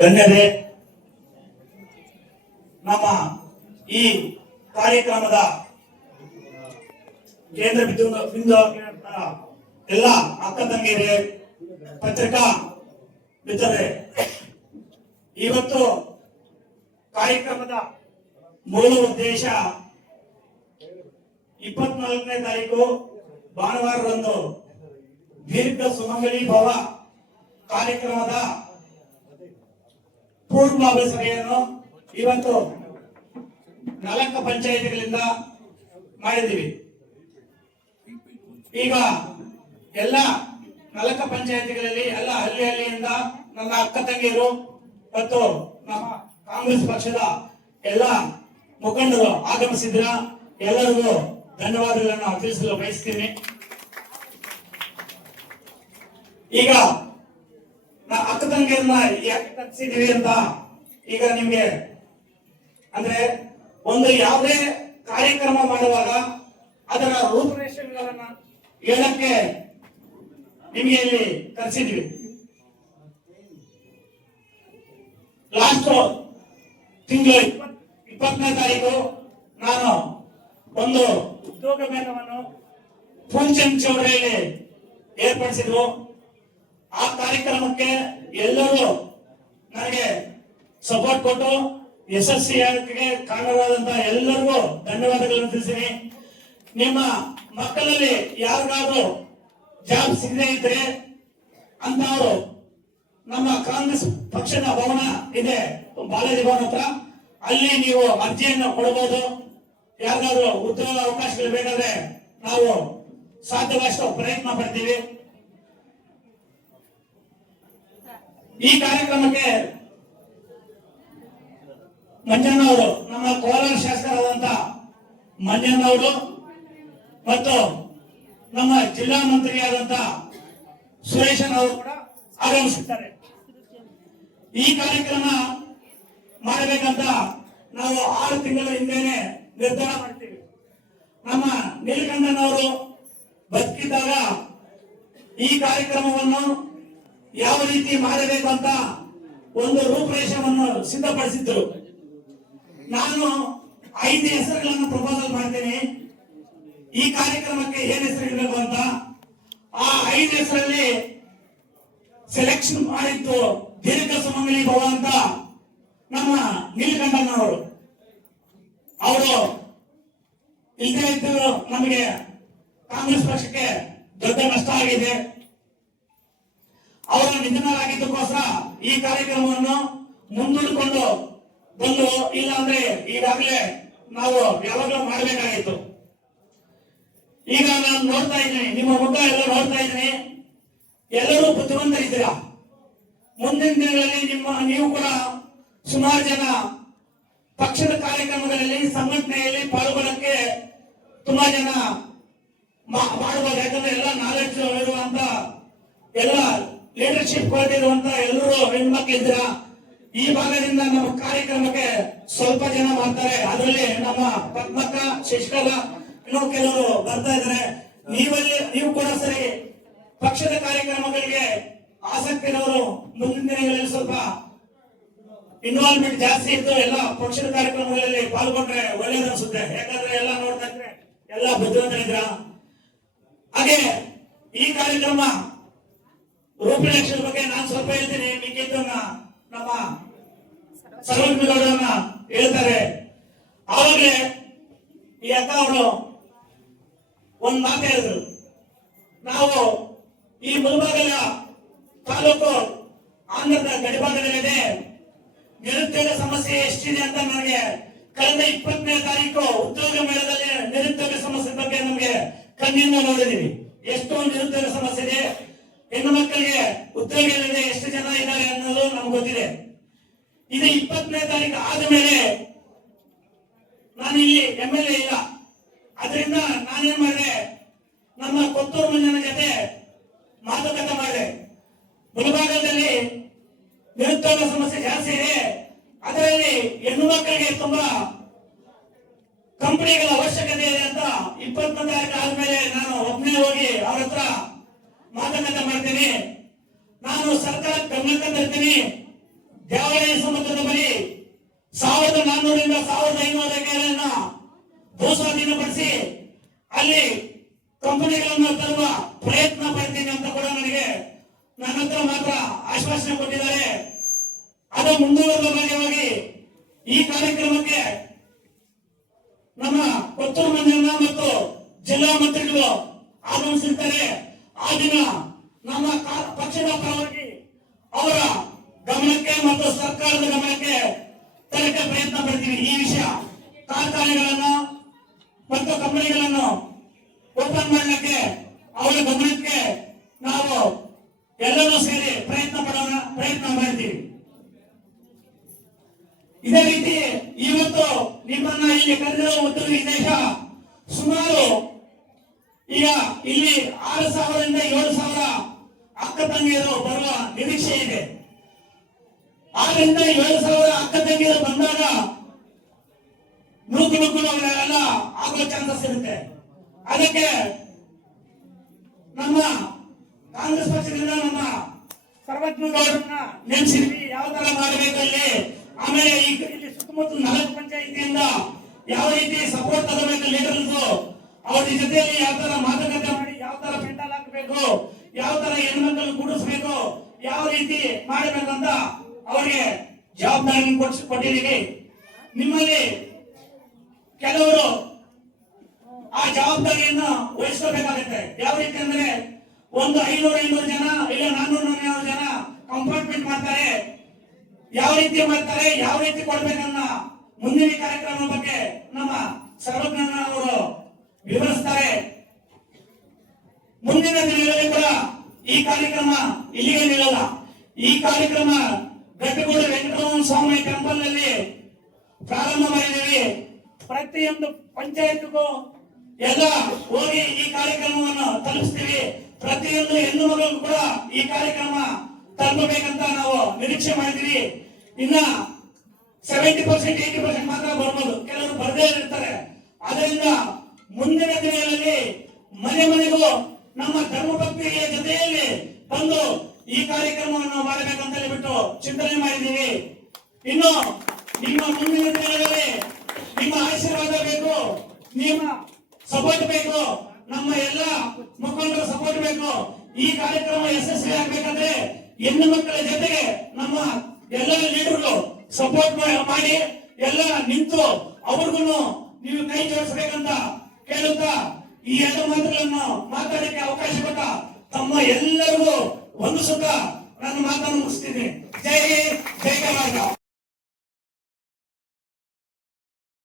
ಗಣ್ಯರೇ, ನಮ್ಮ ಈ ಕಾರ್ಯಕ್ರಮದ ಕೇಂದ್ರ ಬಿಂದು ಎಲ್ಲ ಅಕ್ಕ ತಂಗಿಯರೇ, ಪತ್ರಿಕಾ ಮಿತ್ರರೇ, ಇವತ್ತು ಕಾರ್ಯಕ್ರಮದ ಮೂಲ ಉದ್ದೇಶ 24ನೇ ತಾರೀಕು ಭಾನುವಾರದಂದು ದೀರ್ಘ ಸುಮಂಗಲಿ ಭವ ಕಾರ್ಯಕ್ರಮದ ಪೂರ್ವಭಾವಿ ಸಭೆಯನ್ನು ಇವತ್ತು 4 ಪಂಚಾಯಿತಿಗಳಿಂದ ಮಾಡಿದ್ದೀವಿ. ಈಗ ಎಲ್ಲ 4 ಪಂಚಾಯಿತಿಗಳಲ್ಲಿ ಎಲ್ಲ ಹಳ್ಳಿಯಿಂದ ನನ್ನ ಅಕ್ಕ ತಂಗಿಯರು ಮತ್ತು ನಮ್ಮ ಕಾಂಗ್ರೆಸ್ ಪಕ್ಷದ ಎಲ್ಲ ಮುಖಂಡರು ಆಗಮಿಸಿದ್ರ ಎಲ್ಲರಿಗೂ ಧನ್ಯವಾದಗಳನ್ನು ತಿಳಿಸಲು ಬಯಸ್ತೀನಿ. ಈಗ ಅಕ್ಕ ತಂಗಿಯರನ್ನ ಯಾಕೆ ಕರೆಸಿದೀವಿ ಅಂತ ಈಗ ನಿಮ್ಗೆ ಅಂದ್ರೆ ಒಂದು ಯಾವುದೇ ಕಾರ್ಯಕ್ರಮ ಮಾಡುವಾಗ ಅದರ ರೂಪುರೇಷೆಗಳನ್ನ ಹೇಳಕ್ಕೆ ನಿಮಗೆ ಇಲ್ಲಿ ಕರೆಸಿದ್ವಿ. ಲಾಸ್ಟ್ ತಿಂಗಳು 20ನೇ ತಾರೀಕು ನಾನು ಒಂದು ಉದ್ಯೋಗ ಮೇಳವನ್ನು ಫಂಕ್ಷನ್ ಚೌಡರಿಯಲ್ಲಿ ಏರ್ಪಡಿಸಿದ್ರು. ಆ ಕಾರ್ಯಕ್ರಮಕ್ಕೆ ಎಲ್ಲರೂ ನನಗೆ ಸಪೋರ್ಟ್ ಕೊಟ್ಟು ಯಶಸ್ವಿಯಾಗಿ ಕಾರಣರಾದಂತಹ ಎಲ್ಲರಿಗೂ ಧನ್ಯವಾದಗಳನ್ನು ತಿಳಿಸಿನಿ. ನಿಮ್ಮ ಮಕ್ಕಳಲ್ಲಿ ಯಾರಿಗಾದ್ರೂ ಜಾಬ್ ಸಿಗದೇ ಇದ್ರೆ ಅಂತವರು ನಮ್ಮ ಕಾಂಗ್ರೆಸ್ ಪಕ್ಷದ ಭವನ ಇದೆ ಬಾಲಾಜಿ ಭವನ ಹತ್ರ, ಅಲ್ಲಿ ನೀವು ಅರ್ಜಿಯನ್ನು ಕೊಡಬಹುದು. ಯಾರಿಗಾದ್ರೂ ಉದ್ಯೋಗ ಅವಕಾಶಗಳು ಬೇಕಾದ್ರೆ ನಾವು ಸಾಧ್ಯವಾದಷ್ಟು ಪ್ರಯತ್ನ ಪಡ್ತೀವಿ. ಈ ಕಾರ್ಯಕ್ರಮಕ್ಕೆ ಮಂಜಣ್ಣವರು, ನಮ್ಮ ಕೋಲಾರ ಶಾಸಕರಾದಂತ ಮಂಜಣ್ಣವರು ಮತ್ತು ನಮ್ಮ ಜಿಲ್ಲಾ ಮಂತ್ರಿಯಾದಂತ ಸುರೇಶನ್ ಅವರು ಕೂಡ ಆಗಮಿಸುತ್ತಾರೆ. ಈ ಕಾರ್ಯಕ್ರಮ ಮಾಡಬೇಕಂತ ನಾವು 6 ತಿಂಗಳ ಹಿಂದೆನೆ ನಿರ್ಧಾರ ಮಾಡ್ತೀವಿ. ನಮ್ಮ ನೀಲಕಂಠನವರು ಬದುಕಿದ್ದಾಗ ಈ ಕಾರ್ಯಕ್ರಮವನ್ನು ಯಾವ ರೀತಿ ಮಾಡಬೇಕು ಅಂತ ಒಂದು ರೂಪರೇಷವನ್ನು ಸಿದ್ಧಪಡಿಸಿದ್ರು. ನಾನು 5 ಹೆಸರುಗಳನ್ನು ಪ್ರಪೋಸಲ್ ಮಾಡ್ತೇನೆ. ಈ ಕಾರ್ಯಕ್ರಮಕ್ಕೆ ಏನ್ ಹೆಸರಿಡಬೇಕು ಅಂತ ಆ 5 ಹೆಸರಲ್ಲಿ ಸೆಲೆಕ್ಷನ್ ಮಾಡಿದ್ದು ದೀರ್ಘ ಸುಮಂಗಲಿ ಭವ ಅಂತ ನಮ್ಮ ನೀಲಕಂಠನವರು. ಅವರು ಇಲ್ಲದೆ ಇದ್ದು ನಮಗೆ ಕಾಂಗ್ರೆಸ್ ಪಕ್ಷಕ್ಕೆ ದೊಡ್ಡ ನಷ್ಟ ಆಗಿದೆ. ಅವರ ನಿಧನರಾಗಿದ್ದಕ್ಕೋಸ್ಕರ ಈ ಕಾರ್ಯಕ್ರಮವನ್ನು ಮುಂದೂಡಿಕೊಂಡು ಬಂದು, ಇಲ್ಲ ಅಂದ್ರೆ ಈಗಾಗಲೇ ನಾವು ಯಾವಾಗಲೂ ಮಾಡಬೇಕಾಗಿತ್ತು. ಈಗ ನಾನು ನೋಡ್ತಾ ಇದ್ದೀನಿ, ನಿಮ್ಮ ಮುಖ ಎಲ್ಲ ನೋಡ್ತಾ ಇದ್ದೀನಿ, ಎಲ್ಲರೂ ಬುದ್ಧಿವಂತರಿದ್ದೀರಾ. ಮುಂದಿನ ದಿನಗಳಲ್ಲಿ ನೀವು ಕೂಡ ಸುಮಾರು ಜನ ಪಕ್ಷದ ಕಾರ್ಯಕ್ರಮಗಳಲ್ಲಿ ಸಂಘಟನೆಯಲ್ಲಿ ಪಾಲ್ಗೊಳ್ಳಕ್ಕೆ ತುಂಬಾ ಜನ ಮಾಡಬಹುದು. ಯಾಕಂದ್ರೆ ಎಲ್ಲ ನಾಲೆಡ್ಜ್ ಇರುವಂತ ಎಲ್ಲ ಲೀಡರ್ಶಿಪ್ ಕ್ವಾಲಿಟಿ ಇರುವಂತ ಎಲ್ಲರೂ ಹೆಣ್ಮಕ್ಳಿದ್ದೀರಾ. ಈ ಭಾಗದಿಂದ ನಮ್ಮ ಕಾರ್ಯಕ್ರಮಕ್ಕೆ ಸ್ವಲ್ಪ ಜನ ಮಾಡ್ತಾರೆ. ಅದರಲ್ಲಿ ನಮ್ಮ ಪದ್ಮಕ್ಕ, ಶಶಿಕಲಾ, ಇನ್ನೂ ಕೆಲವರು ಬರ್ತಾ ಇದ್ದಾರೆ. ನೀವು ಕೂಡ ಸರಿ ಪಕ್ಷದ ಕಾರ್ಯಕ್ರಮಗಳಿಗೆ ಆಸಕ್ತಿ ಇರೋರು ಮುಂದಿನ ದಿನಗಳಲ್ಲಿ ಸ್ವಲ್ಪ ಇನ್ವಾಲ್ವ್ಮೆಂಟ್ ಜಾಸ್ತಿ ಇದ್ದು ಎಲ್ಲ ಪಕ್ಷದ ಕಾರ್ಯಕ್ರಮಗಳಲ್ಲಿ ಪಾಲ್ಗೊಂಡ್ರೆ ಒಳ್ಳೇದು ಅನ್ಸುತ್ತೆ. ಯಾಕಂದ್ರೆ ಎಲ್ಲ ನೋಡ್ತಾ ಇದ್ರೆ ಎಲ್ಲ ಬುದ್ಧಿವಂತರಿದ್ರ. ಹಾಗೆ ಈ ಕಾರ್ಯಕ್ರಮ ರೂಪರೇಷೆ ಬಗ್ಗೆ ನಾನು ಸ್ವಲ್ಪ ಹೇಳ್ತೀನಿ, ಮಿಕ್ಕಿದ್ದನ್ನ ನಮ್ಮ ಸರ್ವಜ್ಞಗೌಡರನ್ನ ಹೇಳ್ತಾರೆ. ಆವಾಗಲೇ ಈ ಅಕ್ಕ ಅವರು ಒಂದ್ ಮಾತು ಹೇಳಿದ್ರು, ನಾವು ಈ ಮುಳಬಾಗಲ ತಾಲೂಕು ಆಂಧ್ರದ ಗಡಿಭಾಗದಲ್ಲಿದೆ, ನಿರುದ್ಯೋಗ ಸಮಸ್ಯೆ ಎಷ್ಟಿದೆ ಅಂತ ನನಗೆ ಕಳೆದ 20ನೇ ತಾರೀಕು ಉದ್ಯೋಗ ಮೇಳದಲ್ಲಿ ನಿರುದ್ಯೋಗ ಸಮಸ್ಯೆ ಬಗ್ಗೆ ನಮಗೆ ಕಣ್ಣಿಂದ ನೋಡಿದೀವಿ. ಎಷ್ಟೊಂದು ನಿರುದ್ಯೋಗ ಸಮಸ್ಯೆ ಇದೆ, ಹೆಣ್ಣು ಮಕ್ಕಳಿಗೆ ಉದ್ಯೋಗ ಇಲ್ಲದೆ ಎಷ್ಟು ಜನ ಇದ್ದಾರೆ ಅನ್ನೋದು ನಮ್ಗೆ ಗೊತ್ತಿದೆ. ಇದು 20ನೇ ತಾರೀಕು ಆದ ಮೇಲೆ ನಾನು ಇಲ್ಲಿ MLA ಇಲ್ಲ, ಅದರಿಂದ ನಾನೇನ್ ಮಾಡಿದೆ, ನಮ್ಮ ಕೊತ್ತೂರು ಮಂಜನ ಜೊತೆ ಮಾತುಕತೆ ಮಾಡಿದೆ. ಮುಳಬಾಗಲದಲ್ಲಿ ನಿರುದ್ಯೋಗ ಸಮಸ್ಯೆ ಜಾಸ್ತಿ ಇದೆ, ಅದರಲ್ಲಿ ಹೆಣ್ಣು ಮಕ್ಕಳಿಗೆ ತುಂಬಾ ಕಂಪನಿಗಳ ಅವಶ್ಯಕತೆ ಇದೆ ಅಂತ 21 ತಾರೀಕು ಆದ್ಮೇಲೆ ನಾನು ಒಬ್ಬನೇ ಹೋಗಿ ಅವ್ರ ಹತ್ರ ಮಾತುಕತೆ ಮಾಡ್ತೀನಿ. ನಾನು ಸರ್ಕಾರ ಗಮನಕ್ಕೆ ತರ್ತೀನಿ. ದೇವಾಲಯ ಸಮುದ್ರದ ಬಳಿ 1400ರಿಂದ 1500 ಎಕರೆಯನ್ನ ಭೂಸ್ವಾಧೀನಪಡಿಸಿ ಅಲ್ಲಿ ಕಂಪನಿಗಳನ್ನು ತರುವ ಪ್ರಯತ್ನ ಪಡ್ತೀನಿ ಅಂತ ಕೂಡ ನನಗೆ ನನ್ನ ಹತ್ರ ಮಾತ್ರ ಆಶ್ವಾಸನೆ ಕೊಟ್ಟಿದ್ದಾರೆ. ಅದು ಮುಂದುವರೆದ ಭಾಗವಾಗಿ ಈ ಕಾರ್ಯಕ್ರಮಕ್ಕೆ ನಮ್ಮ ಕೊತ್ತೂರು ಮಂಜಣ್ಣ ಮತ್ತು ಜಿಲ್ಲಾ ಮಂತ್ರಿಗಳು ಆಗಮಿಸಿರ್ತಾರೆ. ಆ ದಿನ ನಮ್ಮ ಪಕ್ಷದ ಪರವಾಗಿ ಅವರ ಗಮನಕ್ಕೆ ಮತ್ತು ಸರ್ಕಾರದ ಗಮನಕ್ಕೆ ತರಕ್ಕೆ ಪ್ರಯತ್ನ ಪಡ್ತೀವಿ. ಈ ವಿಷಯ ಕಾರ್ಖಾನೆಗಳನ್ನು ಮತ್ತು ಕಂಪನಿಗಳನ್ನು ಓಪನ್ ಮಾಡಲಿಕ್ಕೆ ಅವರ ಗಮನಕ್ಕೆ ನಾವು ಎಲ್ಲರೂ ಸೇರಿ ಪ್ರಯತ್ನ ಮಾಡ್ತೀವಿ. ಇದೇ ರೀತಿ ಇವತ್ತು ನಿಮ್ಮನ್ನ ಇಲ್ಲಿ ಕರೆದಿರುವ ಉದ್ದೇಶ ಸುಮಾರು ಈಗ ಇಲ್ಲಿ 6,000ರಿಂದ 7,000 ಅಕ್ಕ ತಂಗಿಯರು ಬರುವ ನಿರೀಕ್ಷೆ ಇದೆ. 6ರಿಂದ 7,000 ಅಕ್ಕ ತಂಗಿಯರು ಬಂದಾಗ ನೂಕುನುಗ್ಗುಲು ಎಲ್ಲ ಆಗೋ ಚಾನ್ಸಸ್ ಇರುತ್ತೆ. ಅದಕ್ಕೆ ನಮ್ಮ ಕಾಂಗ್ರೆಸ್ ಪಕ್ಷದಿಂದ ನಮ್ಮ ಸರ್ವಜ್ಞಗೌಡರನ್ನ ನೆನೆಸಿದ್ವಿ. ಯಾವ ತರ ಮಾಡಬೇಕಲ್ಲಿ, ಆಮೇಲೆ ಇಲ್ಲಿ ಸುತ್ತಮುತ್ತ 4 ಪಂಚಾಯಿತಿಯಿಂದ ಯಾವ ರೀತಿ ಸಪೋರ್ಟ್ ತಗೋಬೇಕು ಲೀಡರ್ಸ್, ಅವ್ರ ಜೊತೆಯಲ್ಲಿ ಯಾವ ತರ ಮಾತುಕತೆ ಮಾಡಿ ಯಾವ ತರ ಪೆಂಡಲ್ ಹಾಕಬೇಕು, ಯಾವ ತರ ಹೆಣ್ಮಕ್ಳು ಕೂಡಿಸ್ಬೇಕು, ಯಾವ ರೀತಿ ಮಾಡಬೇಕಂತ ಅವರಿಗೆ ಜವಾಬ್ದಾರಿ ಕೊಟ್ಟಿದ್ದೀವಿ. ನಿಮ್ಮಲ್ಲಿ ಕೆಲವರು ಆ ಜವಾಬ್ದಾರಿಯನ್ನು ವಹಿಸ್ಕೋಬೇಕಾಗುತ್ತೆ. ಯಾವ ರೀತಿ ಅಂದ್ರೆ ಒಂದು 500 ಜನ ಇಲ್ಲ 400 ಜನ ಕಂಪಾರ್ಟ್ಮೆಂಟ್ ಮಾಡ್ತಾರೆ. ಯಾವ ರೀತಿ ಮಾಡ್ತಾರೆ, ಯಾವ ರೀತಿ ಕೊಡ್ಬೇಕನ್ನ ಮುಂದಿನ ಕಾರ್ಯಕ್ರಮ ಬಗ್ಗೆ ನಮ್ಮ ಸರ್ವಜ್ಞ ಅವರು ವಿವರಿಸ್ತಾರೆ. ಮುಂದಿನ ದಿನಗಳಲ್ಲಿ ಕೂಡ ಈ ಕಾರ್ಯಕ್ರಮ ಇಲ್ಲಿಗೆ ನಿಲ್ಲಲ್ಲ. ಈ ಕಾರ್ಯಕ್ರಮ ಗಟ್ಟಿಗೋಡು ವೆಂಕಟರಮಣ ಸ್ವಾಮಿ ಟೆಂಪಲ್ ನಲ್ಲಿ ಪ್ರಾರಂಭ ಮಾಡಿದ್ದೀವಿ. ಪ್ರತಿಯೊಂದು ಪಂಚಾಯತ್ಗೂ ಎಲ್ಲ ಹೋಗಿ ಈ ಕಾರ್ಯಕ್ರಮವನ್ನು ತಲುಪಿಸ್ತೀವಿ. ಪ್ರತಿಯೊಂದು ಹೆಣ್ಣು ಮಗಳಿಗೂ ಕೂಡ ಈ ಕಾರ್ಯಕ್ರಮ ತಲುಪಬೇಕಂತ ನಾವು ನಿರೀಕ್ಷೆ ಮಾಡಿದ್ದೀವಿ. ಇನ್ನ 70% 80% ಮಾತ್ರ ಬರ್ಬೋದು, ಕೆಲವರು ಬರದೇ ಇರ್ತಾರೆ. ಅದರಿಂದ ಮುಂದಿನ ದಿನಗಳಲ್ಲಿ ಮನೆ ಮನೆಗೂ ನಮ್ಮ ಧರ್ಮಭಕ್ತಿಯ ಜೊತೆಯಲ್ಲಿ ಬಂದು ಈ ಕಾರ್ಯಕ್ರಮವನ್ನು ಮಾಡಬೇಕಂತ ಹೇಳ್ಬಿಟ್ಟು ಚಿಂತನೆ ಮಾಡಿದ್ದೀವಿ. ಇನ್ನು ನಿಮ್ಮ ಮುಂದಿನ ದಿನಗಳಲ್ಲಿ ನಿಮ್ಮ ಆಶೀರ್ವಾದ ಬೇಕು, ನಿಮ್ಮ ಸಪೋರ್ಟ್ ಬೇಕು, ನಮ್ಮ ಎಲ್ಲ ಮುಖಂಡರ ಸಪೋರ್ಟ್ ಬೇಕು. ಈ ಕಾರ್ಯಕ್ರಮ ಯಶಸ್ವಿ ಆಗ್ಬೇಕಂದ್ರೆ ಹೆಣ್ಣು ಮಕ್ಕಳ ಜೊತೆಗೆ ನಮ್ಮ ಎಲ್ಲ ಲೀಡರ್ಗಳು ಸಪೋರ್ಟ್ ಮಾಡಿ ಎಲ್ಲ ನಿಂತು ಅವ್ರಿಗೂ ನೀವು ಕೈ ಜೋಡಿಸಬೇಕಂತ ಕೇಳುತ್ತಾ ಈ 2 ಮಾತುಗಳನ್ನು ಮಾತಾಡಕ್ಕೆ ಅವಕಾಶ ಕೊಟ್ಟ ತಮ್ಮ ಎಲ್ಲರಿಗೂ ವಂದಿಸುತ್ತಾ ನನ್ನ ಮಾತನ್ನು ಮುಗಿಸ್ತೀನಿ. ಜೈ